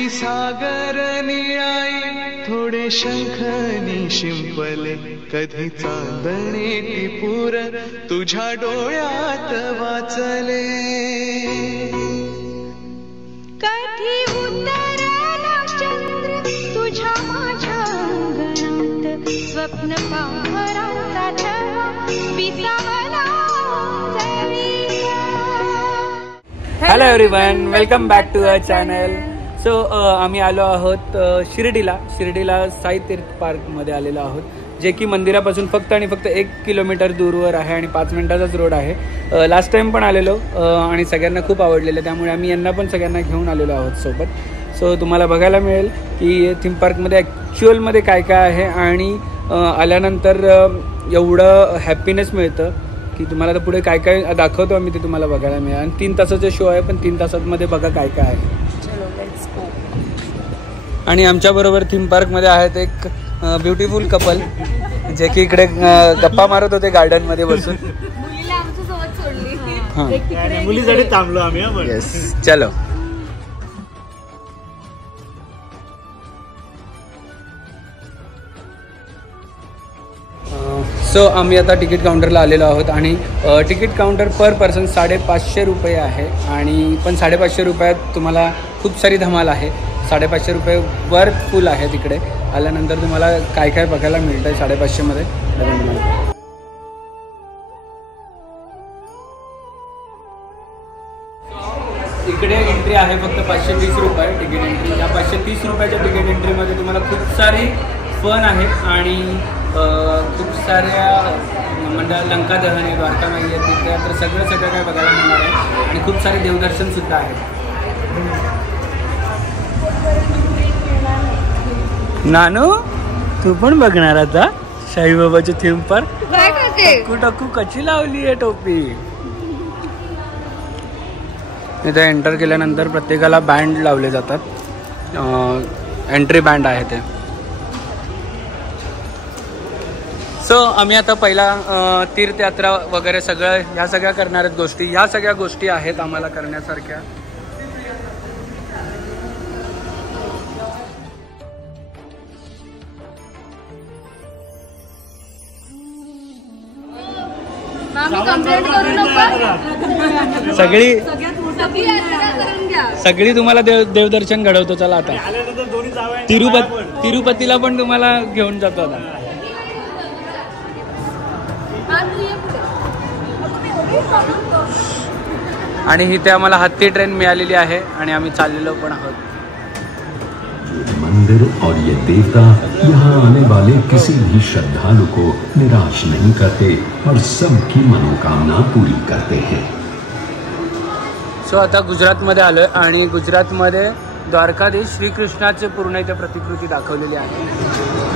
कधी सागर निळाई थोडे शंखनी शिंपले, कधी चांदणे टिपूर तुझ्या डोळ्यात वाचले. कधी उतरला चंद्र तुझ्या माझ्या अंगणात, स्वप्न पांघराचा छळा विसावला जळीला. Hello everyone, welcome back to our channel. So आम्ही आलो आहोत शिर्डीला साई तीर्थ पार्कमध्ये आलेलो आहोत, जे की मंदिरापासून फक्त आणि फक्त 1 किलोमीटर दूरवर आहे आणि 5 मिनिटाचाच रोड आहे. लास्ट टाइम पण आलेलो आणि सगळ्यांना खूप आवडलेलं, त्यामुळे आम्ही यांना पण सगळ्यांना घेऊन आलेलो आहोत सोबत. सो तुम्हाला बघायला मिळेल की थीम पार्कमध्ये ॲक्च्युअलमध्ये काय काय आहे आणि आल्यानंतर एवढं हॅपीनेस मिळतं की तुम्हाला तर पुढे काय काय दाखवतो आम्ही, ते तुम्हाला बघायला मिळेल. आणि 3 तासाचा शो आहे, पण 3 तासांमध्ये बघा काय काय आहे. आणि आमच्याबरोबर थीम पार्कमध्ये आहेत एक ब्युटिफुल कपल, जे की इकडे गप्पा मारत होते गार्डनमध्ये बसून. मुलीसाठी थांबलो आम्ही. येस, चलो. सो आम्ही आता तिकीट काउंटरला आलेलो आहोत आणि तिकीट काउंटर पर पर्सन 550 रुपये आहे. आणि पण 550 रुपयात तुम्हाला खूप सारी धमाल आहे. 550 रुपये वर्थफुल आहे. तिकडे आल्यानंतर तुम्हाला काय काय बघायला मिळतं आहे 550मध्ये. इकडे एंट्री आहे फक्त 520 रुपये तिकीट एंट्री. या 530 रुपयाच्या तिकीट एंट्रीमध्ये तुम्हाला खूप सारी फन आहे आणि खूप साऱ्या म्हणजे लंका दहन आहे, द्वारका माई आहे तिथे, तर सगळं काय बघायला मिळणार आहे. आणि खूप सारे देवदर्शन सुद्धा आहे. नानू, तू पण बघणार आता साईबाबाची थीम पार्क? टक्कू कशी लावली आहे टोपी. इथे एंटर केल्यानंतर प्रत्येकाला बँड लावले जातात. एंट्री बँड आहे ते. सो आम्ही आता पहिला तीर्थयात्रा वगैरे ह्या सगळ्या करणार आहेत गोष्टी. ह्या सगळ्या गोष्टी आहेत आम्हाला करण्यासारख्या. सगळी तुम्हाला देवदर्शन घडवतो. चला आता तिरुपतीला पण तुम्हाला घेऊन जातो आता. आणि इथे आम्हाला हत्ती ट्रेन मिळालेली आहे आणि आम्ही चाललेलो पण आहोत. मंदिर और ये देवता यहाँ आने वाले किसी भी श्रद्धालु को निराश नहीं करते और सबकी मनोकामना पूरी करते हैं. सो आता गुजरातमध्ये आलोय आणि गुजरातमध्ये द्वारकाधीश श्रीकृष्णाचे पूर्ण इथे प्रतिकृती दाखवलेली आहे.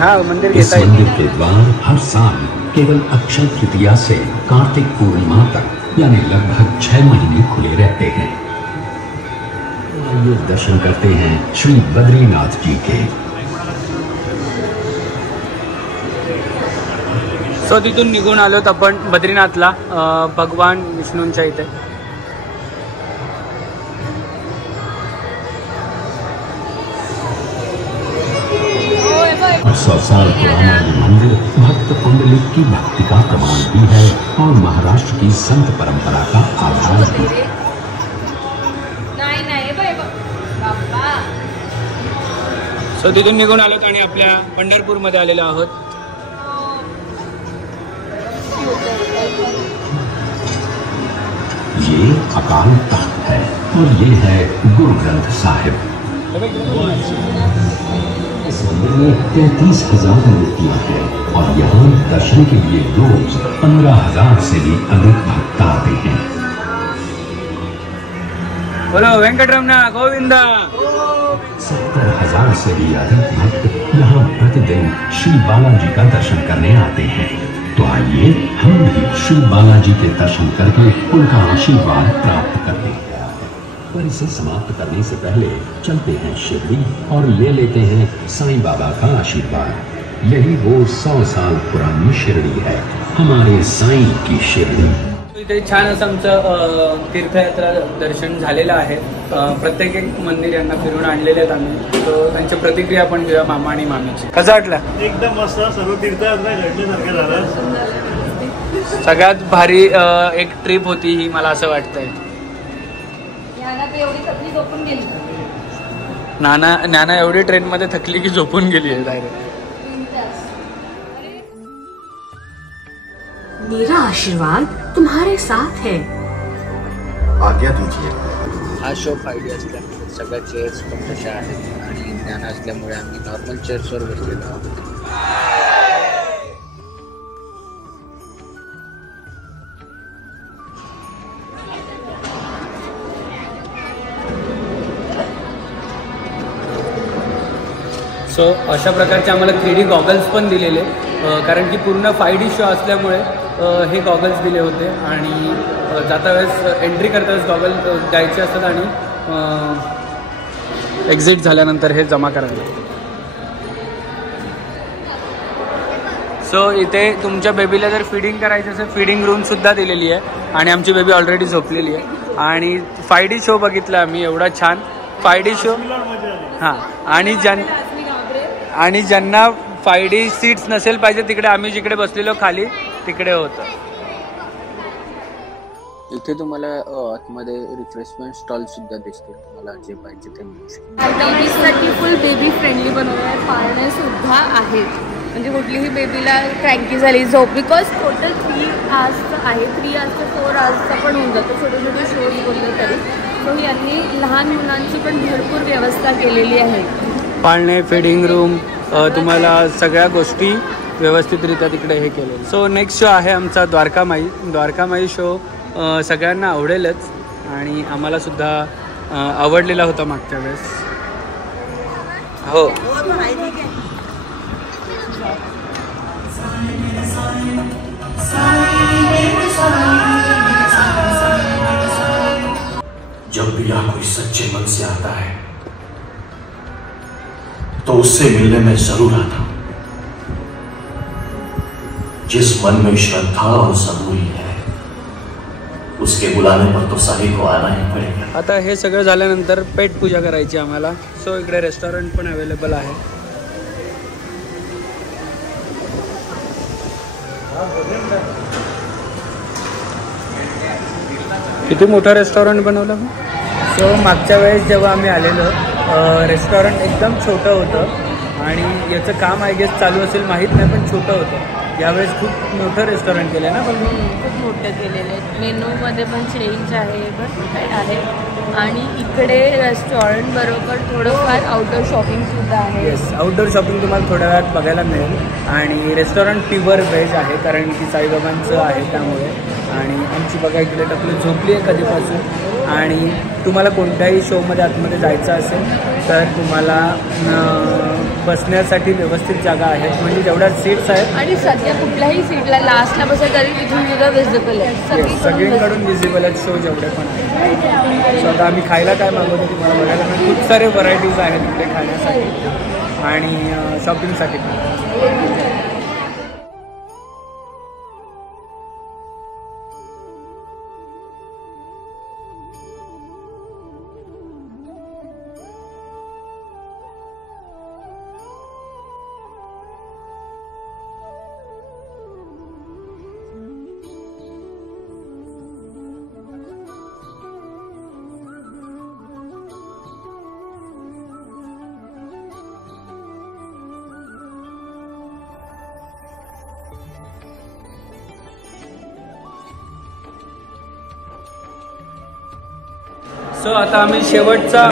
हा मंदिर इस मंदिर के द्वार हर साल केवल अक्षय तृतीया से कार्तिक पूर्णिमा तक यानी लगभग 6 महीने खुले रहते हैं. ये दर्शन करते हैं श्री बद्रीनाथ जी के. सो तिथून निघून आलोत आपण बद्रीनाथला, भगवान विष्णूंच्या इथे. और 100 साल पुराना ये मंदिर भक्त पुंडलिक की भक्ति का प्रमाण भी है और महाराष्ट्र की संत परंपरा का आधार भी. सो तिथून निघून आलोत आणि आपल्या पंढरपूरमध्ये आलेलो आहोत. ये अकाल तख्त है और ये है गुरु ग्रंथ साहिब. इस मंदिर में 33,000 मूर्तियां हैं और यहाँ दर्शन के लिए रोज 15,000 से भी अधिक भक्त आते हैं. बोलो वेंकटरमण गोविंदा. 70,000 से भी अधिक भक्त यहाँ प्रतिदिन श्री बालाजी का दर्शन करने आते हैं. तो आइए हम भी श्री बालाजी के दर्शन करके उनका आशीर्वाद प्राप्त करते हैं. पर इसे समाप्त करने से पहले चलते हैं शिरडी और ले लेते हैं साईं बाबा का आशीर्वाद. यही वो 100 साल पुरानी शिरडी है, हमारे साईं की शिरडी. ते छान असं आमचं तीर्थयात्रा दर्शन झालेलं आहे. प्रत्येक एक मंदिर यांना फिरून आणलेले आहेत आम्ही. तो त्यांची प्रतिक्रिया आपण घेऊया मामा आणि मामीची. कसं वाटलं? एकदम मस्त, सर्व तीर्थयात्रा घडल्यासारखं झालं. सगळ्यात भारी एक ट्रिप होती ही, मला असं वाटतंय. नाना एवढी ट्रेन मध्ये थकली की झोपून गेली आहे डायरेक्ट. मेरा आशीर्वाद तुम्हारे साथ है. आज्ञा दीजिए. हा शो 5D असल्यामुळे सगळ्या चेअर्स पण तशा आहेत आणि ज्ञान असल्यामुळे आम्ही नॉर्मल चेअर्सवर बसलेलो आहोत. सो अशा प्रकारचे आम्हाला 3D गॉगल्स पण दिलेले, कारण की पूर्ण 5D शो असल्यामुळे हे गॉगल्स दिले होते. आणि जाता वेळेस एंट्री करता वेळेस गॉगल द्यायचे असतात आणि एक्झिट झाल्यानंतर हे जमा करायला. सो इथे तुमच्या बेबीला जर फिडिंग करायचं असेल, फिडिंग रूमसुद्धा दिलेली आहे आणि आमची बेबी ऑलरेडी झोपलेली आहे. आणि 5D शो बघितला आम्ही, एवढा छान 5D शो. हां, आणि ज्यांना 5D सीट्स नसेल पाहिजे तिकडे आम्ही जिकडे बसलेलो खाली तिकडे होतं. इथे तुम्हाला आतमध्ये रिफ्रेशमेंट स्टॉल सुद्धा दिसतील, तुम्हाला जे पाहिजे ते मिळू शकते. बेबीजसाठी फुल बेबी फ्रेंडली बनवलं आहे. पाळणे सुद्धा आहेत, म्हणजे कुठलीही बेबीला क्रँकी झाली झोप, बिकॉज टोटल 3 आवर्सचं आहे. 3 आवर्स ते 4 आवर्सचा पण होऊन जातो छोटे छोटे शोज बोलले तरी. तो यांनी लहान मुलांची पण भरपूर व्यवस्था केलेली आहे. पाळणे, फिडिंग रूम, तुम्हाला सगळ्या गोष्टी व्यवस्थितरित्या तिकडे हे केले. सो नेक्स्ट शो आहे आमचा द्वारकामाई शो. सगळ्यांना आवडेलच आणि आम्हाला सुद्धा आवडलेला होता मागच्या वेळेस. हो, जब भी यहाँ कोई सच्चे मन से आता है तो उससे मिलने में जरूर आता हूं. जिस मन में श्रद्धा और सबूरी है उसके बुलाने पर तो सभी को आना ही पड़ेगा. आता हे सगळं झाल्यानंतर पेट पूजा करायची आम्हाला. सो इकडे रेस्टॉरंट पण अवेलेबल आहे. किती मोठं रेस्टॉरंट बनवलं. सो मागच्या वेळेस जेव्हा आम्ही आलेलो रेस्टॉरंट एकदम छोटं होतं आणि याचं काम आय गेस चालू असेल माहीत नाही, पण छोटं होतं. यावेळेस खूप मोठं रेस्टॉरंट केलं आहे ना. पण खूप मोठं केलेलं आहे. मेनूमध्ये पण चेंज आहे, भरपूर काय आहे. आणि इकडे रेस्टॉरंट बरोबर थोडंफार आउटडोर शॉपिंगसुद्धा आहे. येस, आउटडोर शॉपिंग तुम्हाला थोड्या वेळात बघायला मिळेल. आणि रेस्टॉरंट प्युअर व्हेज आहे, कारण की साईबाबांचं आहे त्यामुळे. आणि आमची बघा इकडे टकली झोपली आहे कधीपासून. आणि तुम्हाला कोणत्याही शोमध्ये आतमध्ये जायचं असेल तर तुम्हाला बसण्यासाठी व्यवस्थित जागा आहेत, म्हणजे जेवढ्या सीट्स आहेत. आणि सध्या कुठल्याही सीटला लास्टला बसेल तरी तिथून सुद्धा विजिबल आहे. सगळीकडून विजिबल आहेत शो जेवढे पण आहेत. सो आता आम्ही खायला काय मागवतो तुम्हाला बघायला मिळेल. खूप सारे व्हरायटीज आहेत इकडे खाण्यासाठी आणि शॉपिंगसाठी पण. सो आता आम्ही शेवटचा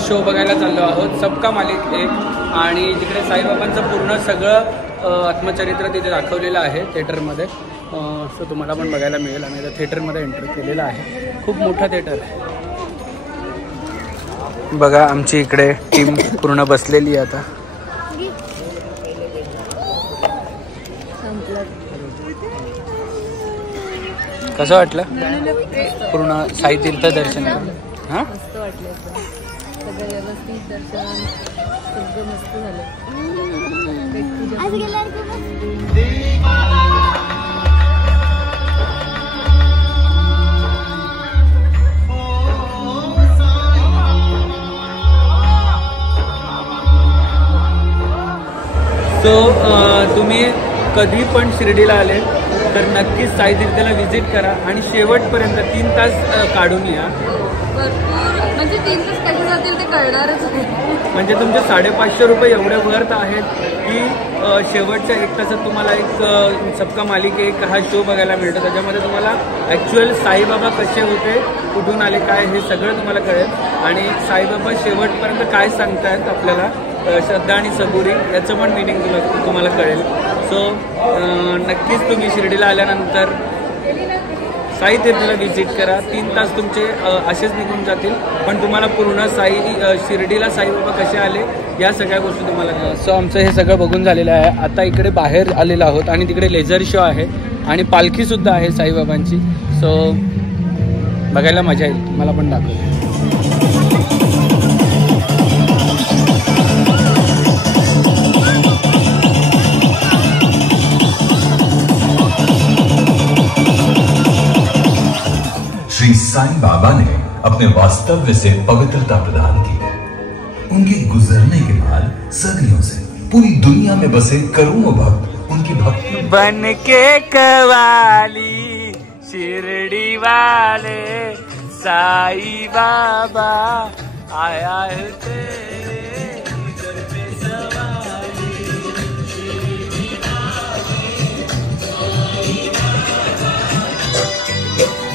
शो बघायला चाललो आहोत, सबका मालिक एक. आणि तिकडे साईबाबांचं पूर्ण सगळं आत्मचरित्र तिथे दाखवलेलं आहे थिएटरमध्ये. सो तुम्हाला पण बघायला मिळेल. आम्ही आता थिएटरमध्ये एंटर केलेलं आहे. खूप मोठं थिएटर आहे. बघा आमची इकडे टीम पूर्ण बसलेली आहे आता. कसं वाटलं पूर्ण साई तीर्थ दर्शन करून? हां, मस्त वाटलं. सगळं व्यवस्थित दर्शन, सगळं मस्त झालं. सो तुम्ही कधी पण शिर्डीला आले तर नक्कीच साई तीर्थला व्हिजिट करा आणि शेवटपर्यंत 3 तास काढून या. भरपूर म्हणजे 3 तास कसे जातील ते कळणारच नाही. म्हणजे तुमचे 550 रुपये एवढे वर्थ आहेत की शेवटच्या 1 तासात तुम्हाला एक सबका मालिक एक हा शो बघायला मिळतो. त्याच्यामध्ये तुम्हाला ॲक्च्युअल साईबाबा कसे होते, कुठून आले, काय हे सगळं तुम्हाला कळेल आणि साईबाबा शेवटपर्यंत काय सांगतायत आपल्याला श्रद्धा आणि सबुरी याचं पण मिनिंग तुम्हाला कळेल. सो नक्कीच तुम्ही शिर्डीला आल्यानंतर साई तीर्थला व्हिजिट करा. 3 तास तुमचे असेच निघून जातील पण तुम्हाला पूर्ण शिर्डीला साईबाबा कसे आले या सगळ्या गोष्टी तुम्हाला. सो आमचं हे सगळं बघून झालेलं आहे. आता इकडे बाहेर आलेलो आहोत आणि तिकडे लेझर शो आहे आणि पालखीसुद्धा आहे साईबाबांची. सो बघायला मजा येईल. मला पण दाखवतो. श्री साईं बाबा ने अपने वास्तव्य से पवित्रता प्रदान की. उनके गुजरने के बाद सदियों से पूरी दुनिया में बसे करोड़ों भक्त उनकी भक्ति बन के कवाली शिरडी वाले साई बाबा आया है तेरे दर पे सवारी.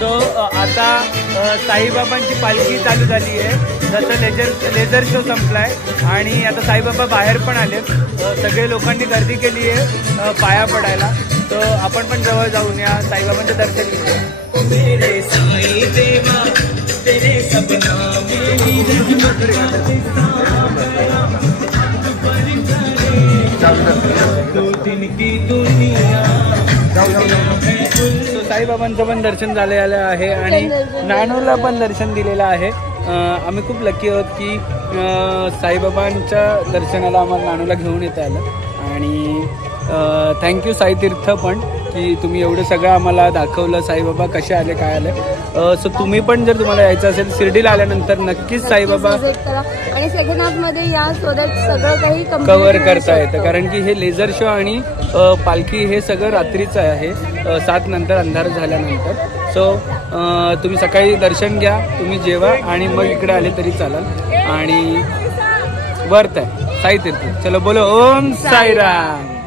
सो आता साईबाबांची पालखी चालू झाली आहे. जसं लेझर शो संपलाय आणि आता साईबाबा बाहेर पण आले. सगळे लोकांनी गर्दी केली आहे पाया पडायला. तर आपण पण जवळ जाऊन या साईबाबांचं दर्शन घेऊया. मेरे साई देवा तेरे सपना मेरी दो दिन की दुनिया. साईबाबांचं पण दर्शन झालेलं आहे आणि नानूला पण दर्शन दिलेलं आहे. आम्ही खूप लकी आहोत की साईबाबांच्या दर्शनाला आम्हाला नानूला घेऊन येता आलं आणि थँक्यू साई तीर्थ पण की तुम्ही एवढं सगळं आम्हाला दाखवलं साईबाबा कसे आले काय आले. सो तुम्ही पण जर तुम्हाला यायचं असेल शिर्डीला आल्यानंतर नक्कीच साईबाबा आणि सेकंड हाफ मध्ये या सोबत सगळं काही कव्हर करता येतं कारण की हे लेझर शो आणि पालखी हे सगळं रात्रीचं आहे 7 नंतर अंधार झाल्यानंतर. सो तुम्ही सकाळी दर्शन घ्या, तुम्ही जेवा आणि मग इकडे आले तरी चालेल आणि वर्थ आहे साई तीर्थ. चलो बोलो ओम साईराम.